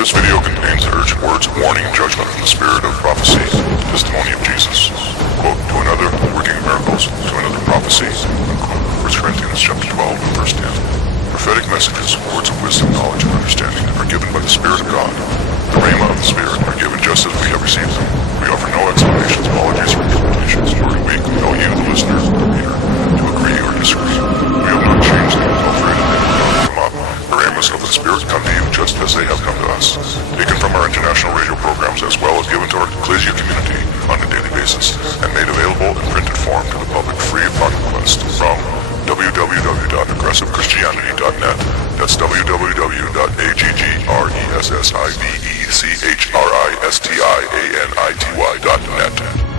This video contains urgent words of warning and judgment from the spirit of prophecy, testimony of Jesus. Quote, to another, working miracles, to another prophecy. Unquote. 1 Corinthians chapter 12, verse 10. Prophetic messages, words of wisdom, knowledge, and understanding are given by the Spirit of God. The rhema of the Spirit are given just as we have received them. We offer no explanations, apologies, or interpretations, nor do we compel you, the listener, or reader, to agree or disagree. We have not changed them, adulterated them, or come up. The rhemas of the Spirit come to you just as they have come to us, taken from our international radio programs as well as given to our ecclesia community on a daily basis, and made available in printed form to the public free upon request from www.aggressivechristianity.net. That's www.aggressivechristianity.net.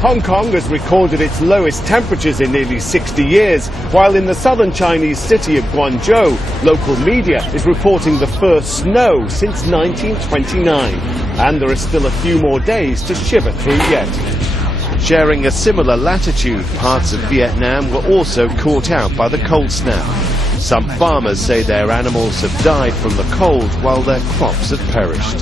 Hong Kong has recorded its lowest temperatures in nearly 60 years, while in the southern Chinese city of Guangzhou, local media is reporting the first snow since 1929. And there are still a few more days to shiver through yet. Sharing a similar latitude, parts of Vietnam were also caught out by the cold snap. Some farmers say their animals have died from the cold while their crops have perished.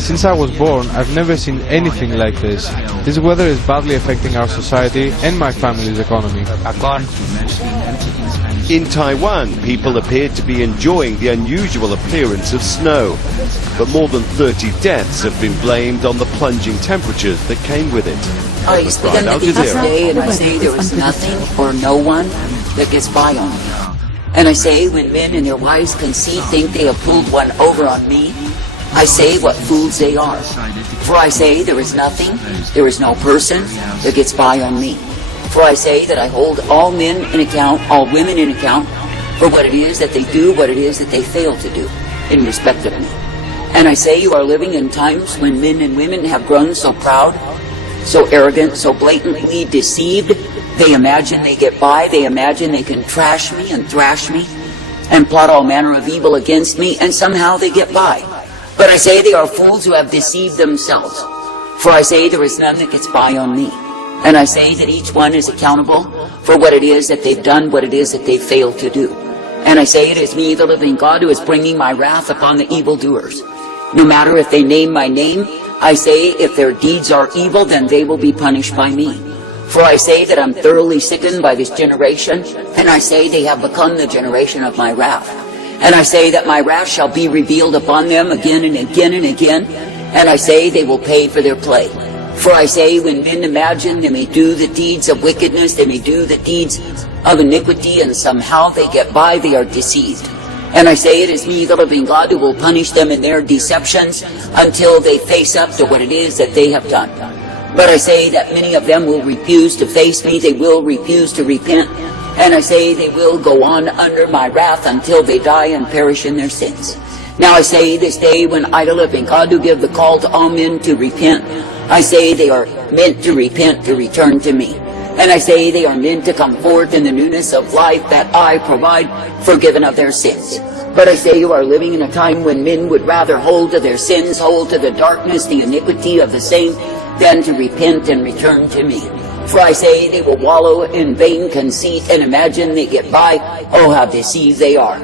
Since I was born, I've never seen anything like this. This weather is badly affecting our society and my family's economy. In Taiwan, people appeared to be enjoying the unusual appearance of snow. But more than 30 deaths have been blamed on the plunging temperatures that came with it. I stand at this day and I say there is nothing or no one that gets by on me. And I say when men and their wives conceit think they have pulled one over on me, I say what fools they are. For I say there is nothing, there is no person that gets by on me. For I say that I hold all men in account, all women in account, for what it is that they do, what it is that they fail to do, in respect of me. And I say you are living in times when men and women have grown so proud, so arrogant, so blatantly deceived, they imagine they get by, they imagine they can trash me and thrash me, and plot all manner of evil against me, and somehow they get by. But I say they are fools who have deceived themselves. For I say there is none that gets by on me. And I say that each one is accountable for what it is that they've done, what it is that they've failed to do. And I say it is me, the living God, who is bringing my wrath upon the evildoers. No matter if they name my name, I say if their deeds are evil, then they will be punished by me. For I say that I'm thoroughly sickened by this generation, and I say they have become the generation of my wrath. And I say that my wrath shall be revealed upon them again and again and again, and I say they will pay for their play. For I say when men imagine they may do the deeds of wickedness, they may do the deeds of iniquity, and somehow they get by, they are deceived. And I say it is me, the living God, who will punish them in their deceptions until they face up to what it is that they have done. But I say that many of them will refuse to face me, they will refuse to repent, and I say they will go on under my wrath until they die and perish in their sins. Now I say this day when I, the living God, do give the call to all men to repent, I say they are meant to repent, to return to me. And I say they are meant to come forth in the newness of life that I provide, forgiven of their sins. But I say you are living in a time when men would rather hold to their sins, hold to the darkness, the iniquity of the same, than to repent and return to me. For I say they will wallow in vain conceit and imagine they get by. Oh, how deceived they are.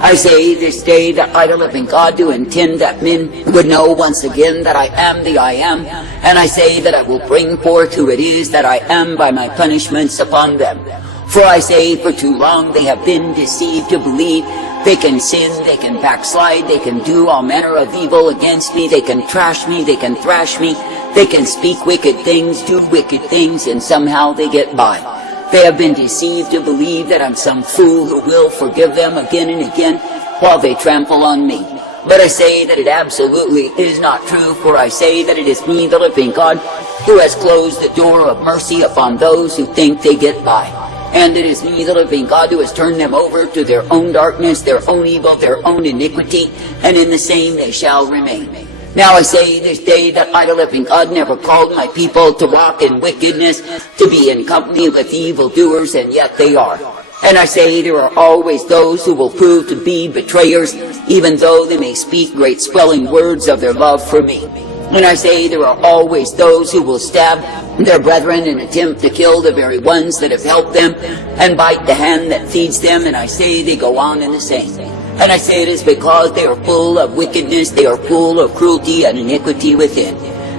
I say this day that I, the living God, do intend that men would know once again that I am the I am, and I say that I will bring forth who it is that I am by my punishments upon them. For I say for too long they have been deceived to believe they can sin, they can backslide, they can do all manner of evil against me, they can trash me, they can thrash me, they can speak wicked things, do wicked things, and somehow they get by. They have been deceived to believe that I'm some fool who will forgive them again and again while they trample on me. But I say that it absolutely is not true, for I say that it is me, the living God, who has closed the door of mercy upon those who think they get by. And it is me, the living God, who has turned them over to their own darkness, their own evil, their own iniquity, and in the same they shall remain. Now I say this day that I, the living God, never called my people to walk in wickedness, to be in company with evildoers, and yet they are. And I say there are always those who will prove to be betrayers, even though they may speak great swelling words of their love for me. And I say there are always those who will stab their brethren and attempt to kill the very ones that have helped them, and bite the hand that feeds them, and I say they go on in the same. And I say it is because they are full of wickedness, they are full of cruelty and iniquity within.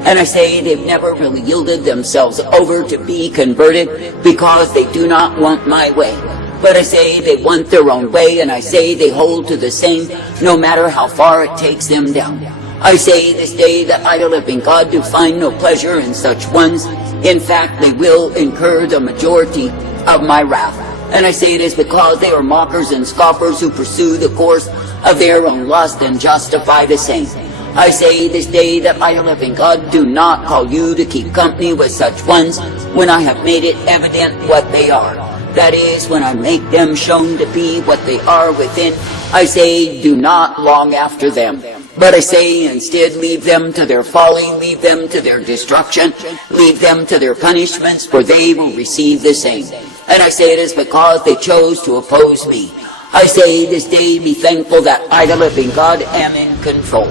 And I say they've never really yielded themselves over to be converted, because they do not want my way. But I say they want their own way, and I say they hold to the same, no matter how far it takes them down. I say this day that I, the living God, do find no pleasure in such ones. In fact, they will incur the majority of my wrath. And I say it is because they are mockers and scoffers who pursue the course of their own lust and justify the same. I say this day that I, the living God, do not call you to keep company with such ones when I have made it evident what they are. That is, when I make them shown to be what they are within. I say, do not long after them. But I say, instead, leave them to their folly, leave them to their destruction, leave them to their punishments, for they will receive the same. And I say it is because they chose to oppose me. I say this day, be thankful that I, the living God, am in control.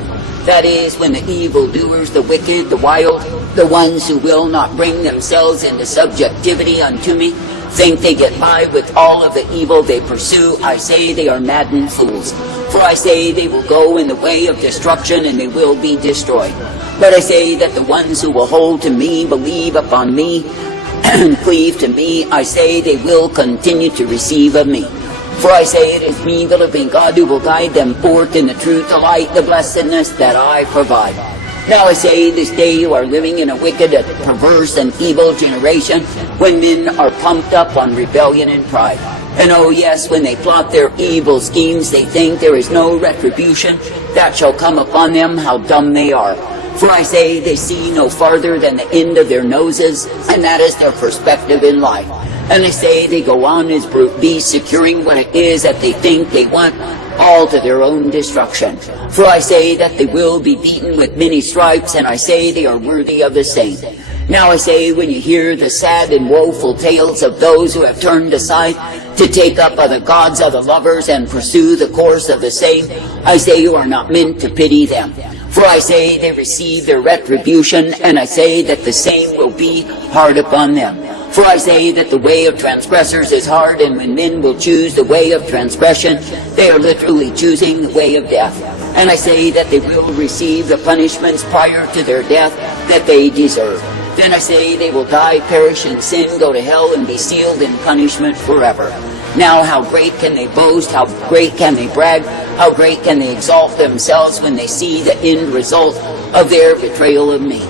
That is, when the evildoers, the wicked, the wild, the ones who will not bring themselves into subjectivity unto me, think they get by with all of the evil they pursue, I say they are maddened fools. For I say they will go in the way of destruction, and they will be destroyed. But I say that the ones who will hold to me, believe upon me, and cleave to me, I say they will continue to receive of me. For I say it is me, the living God, who will guide them forth in the truth, the light, the blessedness that I provide. Now I say this day you are living in a wicked, a perverse, and evil generation, when men are pumped up on rebellion and pride. And oh yes, when they plot their evil schemes, they think there is no retribution that shall come upon them. How dumb they are. For I say they see no farther than the end of their noses, and that is their perspective in life. And I say they go on as brute beasts, securing what it is that they think they want, all to their own destruction. For I say that they will be beaten with many stripes, and I say they are worthy of the same. Now I say, when you hear the sad and woeful tales of those who have turned aside to take up other gods, other lovers, and pursue the course of the same, I say you are not meant to pity them. For I say they receive their retribution, and I say that the same will be hard upon them. For I say that the way of transgressors is hard, and when men will choose the way of transgression, they are literally choosing the way of death. And I say that they will receive the punishments prior to their death that they deserve. Then I say they will die, perish in sin, go to hell, and be sealed in punishment forever. Now how great can they boast, how great can they brag, how great can they exalt themselves when they see the end result of their betrayal of me.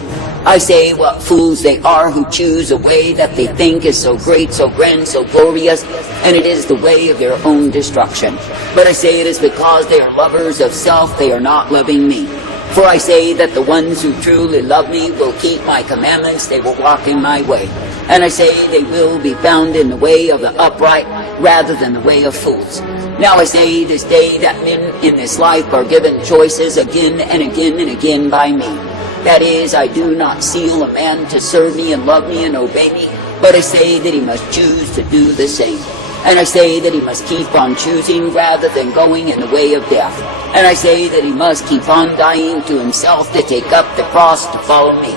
I say what fools they are who choose a way that they think is so great, so grand, so glorious, and it is the way of their own destruction. But I say it is because they are lovers of self, they are not loving me. For I say that the ones who truly love me will keep my commandments, they will walk in my way. And I say they will be found in the way of the upright rather than the way of fools. Now I say this day that men in this life are given choices again and again and again by me. That is, I do not seal a man to serve me and love me and obey me, but I say that he must choose to do the same. And I say that he must keep on choosing rather than going in the way of death. And I say that he must keep on dying to himself to take up the cross to follow me.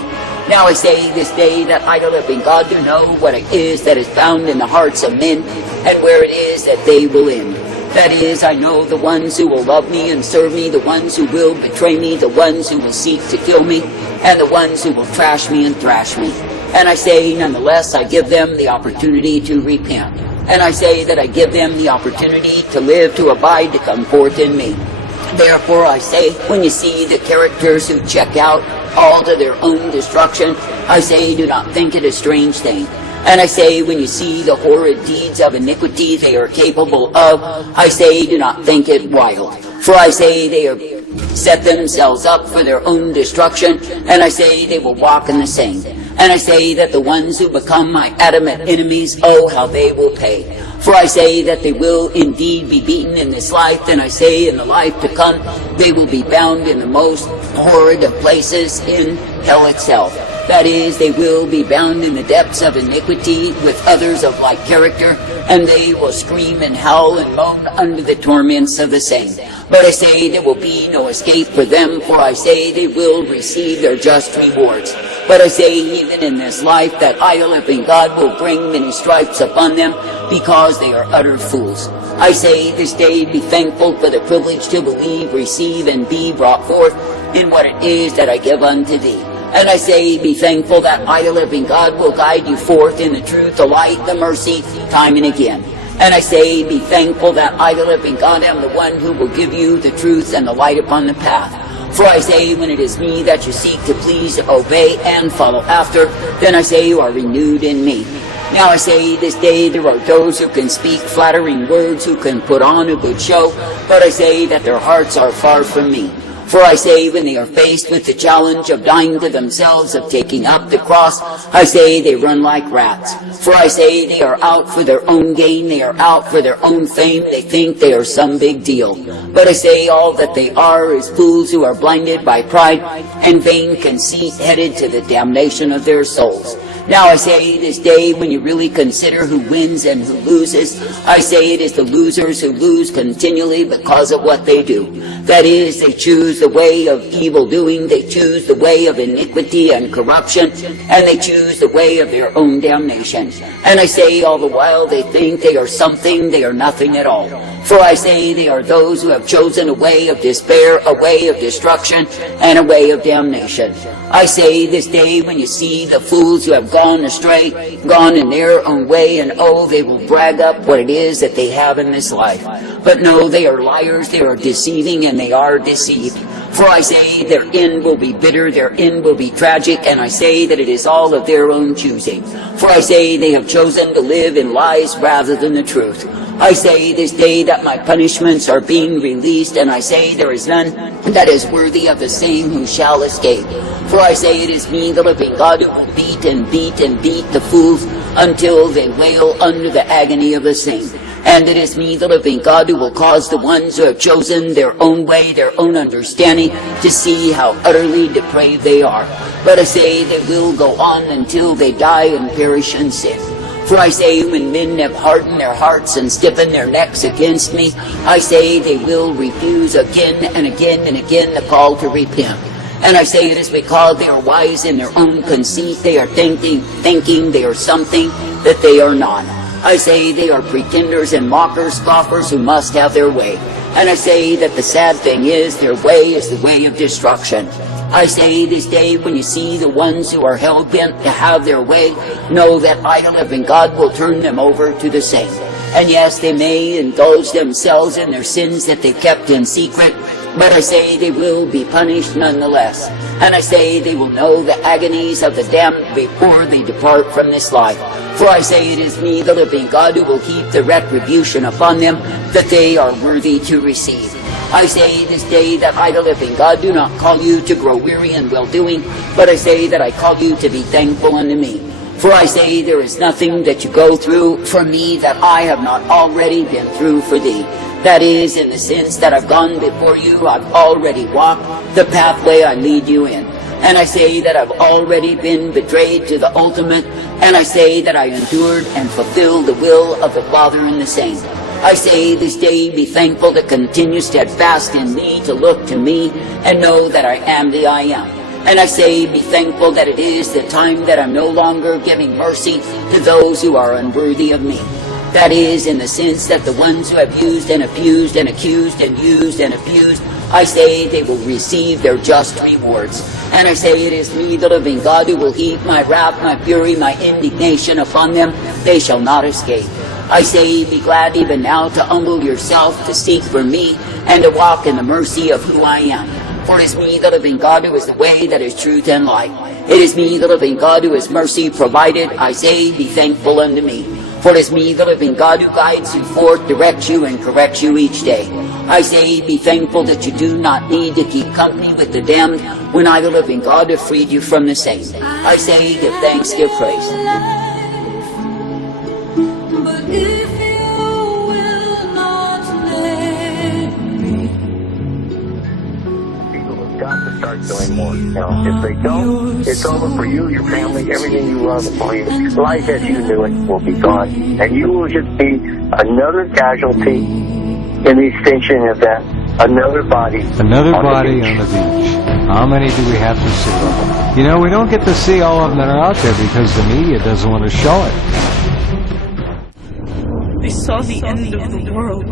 Now I say this day that I, the living God, do know what it is that is found in the hearts of men, and where it is that they will end. That is, I know the ones who will love me and serve me, the ones who will betray me, the ones who will seek to kill me, and the ones who will trash me and thrash me. And I say, nonetheless, I give them the opportunity to repent. And I say that I give them the opportunity to live, to abide, to come forth in me. Therefore I say, when you see the characters who check out all to their own destruction, I say, do not think it a strange thing. And I say, when you see the horrid deeds of iniquity they are capable of, I say, do not think it wild. For I say they are set themselves up for their own destruction, and I say they will walk in the same. And I say that the ones who become my adamant enemies, oh, how they will pay. For I say that they will indeed be beaten in this life, and I say in the life to come, they will be bound in the most horrid of places, in hell itself. That is, they will be bound in the depths of iniquity with others of like character, and they will scream and howl and moan under the torments of the same. But I say there will be no escape for them, for I say they will receive their just rewards. But I say even in this life that I-living God will bring many stripes upon them, because they are utter fools. I say this day be thankful for the privilege to believe, receive, and be brought forth in what it is that I give unto thee. And I say, be thankful that I-living God will guide you forth in the truth, the light, the mercy, time and again. And I say, be thankful that I-living God am the one who will give you the truth and the light upon the path. For I say, when it is me that you seek to please, obey, and follow after, then I say you are renewed in me. Now I say, this day there are those who can speak flattering words, who can put on a good show, but I say that their hearts are far from me. For I say, when they are faced with the challenge of dying to themselves, of taking up the cross, I say they run like rats. For I say they are out for their own gain, they are out for their own fame, they think they are some big deal. But I say all that they are is fools who are blinded by pride and vain conceit, headed to the damnation of their souls. Now I say this day, when you really consider who wins and who loses, I say it is the losers who lose continually because of what they do. That is, they choose the way of evil doing, they choose the way of iniquity and corruption, and they choose the way of their own damnation. And I say all the while they think they are something, they are nothing at all. For I say they are those who have chosen a way of despair, a way of destruction, and a way of damnation. I say this day, when you see the fools who have gone astray, gone in their own way, and oh, they will brag up what it is that they have in this life. But no, they are liars, they are deceiving, and they are deceived. For I say their end will be bitter, their end will be tragic, and I say that it is all of their own choosing. For I say they have chosen to live in lies rather than the truth. I say this day that my punishments are being released, and I say there is none that is worthy of the same who shall escape. For I say it is me, the living God, who will beat and beat and beat the fools until they wail under the agony of the same. And it is me, the living God, who will cause the ones who have chosen their own way, their own understanding, to see how utterly depraved they are. But I say they will go on until they die and perish in sin. For I say, when men have hardened their hearts and stiffened their necks against me, I say they will refuse again and again and again the call to repent. And I say it is because they are wise in their own conceit, they are thinking they are something that they are not. I say they are pretenders and mockers, scoffers who must have their way. And I say that the sad thing is, their way is the way of destruction. I say this day, when you see the ones who are hell-bent to have their way, know that I-living God will turn them over to the same. And yes, they may indulge themselves in their sins that they kept in secret, but I say they will be punished nonetheless. And I say they will know the agonies of the damned before they depart from this life. For I say it is me, the living God, who will heap the retribution upon them that they are worthy to receive. I say this day that I, the living God, do not call you to grow weary in well-doing, but I say that I call you to be thankful unto me. For I say there is nothing that you go through for me that I have not already been through for thee. That is, in the sense that I've gone before you, I've already walked the pathway I lead you in. And I say that I've already been betrayed to the ultimate, and I say that I endured and fulfilled the will of the Father in the same. I say this day, be thankful to continue steadfast in me, to look to me, and know that I am the I am. And I say, be thankful that it is the time that I'm no longer giving mercy to those who are unworthy of me. That is, in the sense that the ones who have used and abused and accused and used and abused, I say they will receive their just rewards. And I say it is me, the living God, who will heap my wrath, my fury, my indignation upon them. They shall not escape. I say, be glad even now to humble yourself, to seek for me, and to walk in the mercy of who I am. For it is me, the living God, who is the way, that is truth and life. It is me, the living God, who is mercy provided. I say, be thankful unto me. For it is me, the living God, who guides you forth, directs you, and corrects you each day. I say, be thankful that you do not need to keep company with the damned, when I, the living God, have freed you from the same. I say, give thanks, give praise. But if you will not let me, people have got to start doing more. You know, if they don't, it's over for you, your family, everything you love and believe. Life as you knew it will be gone, and you will just be another casualty in the extinction event, another body. Another body on the beach. How many do we have to see? You know, we don't get to see all of them that are out there because the media doesn't want to show it. I saw the end of the world.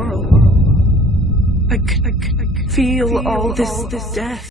I could feel all this death.